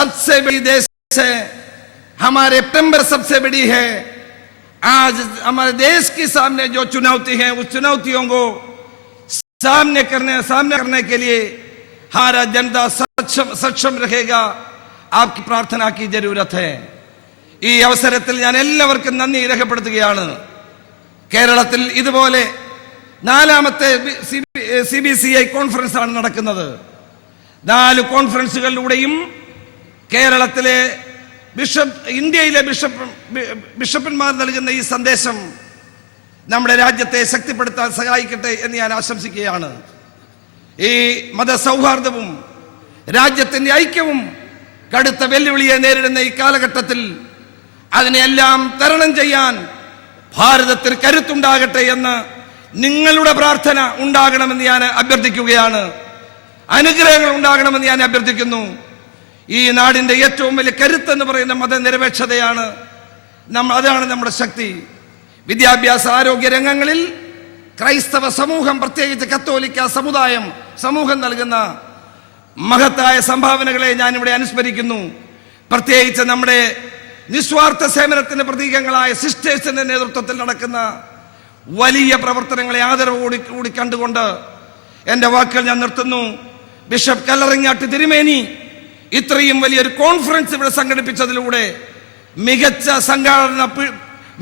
सबसे बड़ी देश है, हमारे पेम्बर सबसे बड़ी है। आज हमारे देश के सामने जो चुनौती है, उस चुनौतियों को सामने करने के लिए हमारा जनता सक्षम रहेगा। आपकी प्रार्थना की जरूरत है। ഈ അവസരത്തിൽ ഞാൻ എല്ലാവർക്കും നന്ദി രേഖപ്പെടുത്തുകയാണ്. കേരളത്തിൽ ഇതുപോലെ 4ാമത്തെ CBCI കോൺഫറൻസ് ആണ് നടക്കുന്നത്. 4 കോൺഫറൻസുകളിലൂടെയും കേരളത്തിലെ ഇന്ത്യയിലെ ബിഷപ്പന്മാർ നൽകുന്ന ഈ സന്ദേശം നമ്മുടെ രാജ്യത്തെ ശക്തിപ്പെടുത്താൻ സഹായിക്കട്ടെ എന്ന് ഞാൻ ആശംസിക്കുകയാണ്. ഈ മതസൗഹാർദ്ദവും രാജ്യത്തിന്റെ ഐക്യവും കടുത്ത വെല്ലുവിളിയെ നേരിടുന്ന ഈ കാലഘട്ടത്തിൽ അതിനെല്ലാം തരണം ചെയ്യാൻ ഭാരതത്തിന് കരുത്തുണ്ടാകട്ടെ എന്ന് നിങ്ങളുടെ പ്രാർത്ഥന ഉണ്ടാകണമെന്ന് ഞാൻ അഭ്യർത്ഥിക്കുകയാണ്. അനുഗ്രഹങ്ങൾ ഉണ്ടാകണമെന്ന് ഞാൻ അഭ്യർത്ഥിക്കുന്നു. ഈ നാടിന്റെ ഏറ്റവും വലിയ കരുത്തെന്ന് പറയുന്ന മതനിരപേക്ഷതയാണ്. അതാണ് നമ്മുടെ ശക്തി. വിദ്യാഭ്യാസ ആരോഗ്യ രംഗങ്ങളിൽ ക്രൈസ്തവ സമൂഹം, പ്രത്യേകിച്ച് കത്തോലിക്ക സമൂഹം നൽകുന്ന മഹത്തായ സംഭാവനകളെ ഞാനിവിടെ അനുസ്മരിക്കുന്നു. പ്രത്യേകിച്ച് നമ്മുടെ നിസ്വാർത്ഥ സേവനത്തിന്റെ പ്രതീകങ്ങളായ സിസ്റ്റേഴ്സിന്റെ നേതൃത്വത്തിൽ നടക്കുന്ന വലിയ പ്രവർത്തനങ്ങളെ ആദരവോടുകൂടി കണ്ടുകൊണ്ട് എന്റെ വാക്കുകൾ ഞാൻ നിർത്തുന്നു. ബിഷപ്പ് കല്ലറിങ്ങാട്ട് തിരുമേനി ഇത്രയും വലിയൊരു കോൺഫറൻസ് ഇവിടെ സംഘടിപ്പിച്ചതിലൂടെ മികച്ച സംഘാടന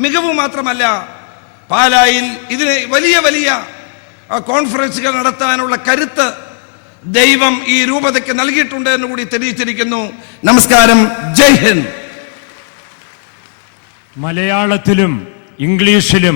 മികവ് മാത്രമല്ല, പാലായിൽ ഇതിനെ വലിയ വലിയ കോൺഫറൻസുകൾ നടത്താനുള്ള കരുത്ത് ദൈവം ഈ രൂപതയ്ക്ക് നൽകിയിട്ടുണ്ട് എന്ന് കൂടി തെളിയിച്ചിരിക്കുന്നു. നമസ്കാരം. ജയ് ഹിന്ദ്. മലയാളത്തിലും ഇംഗ്ലീഷിലും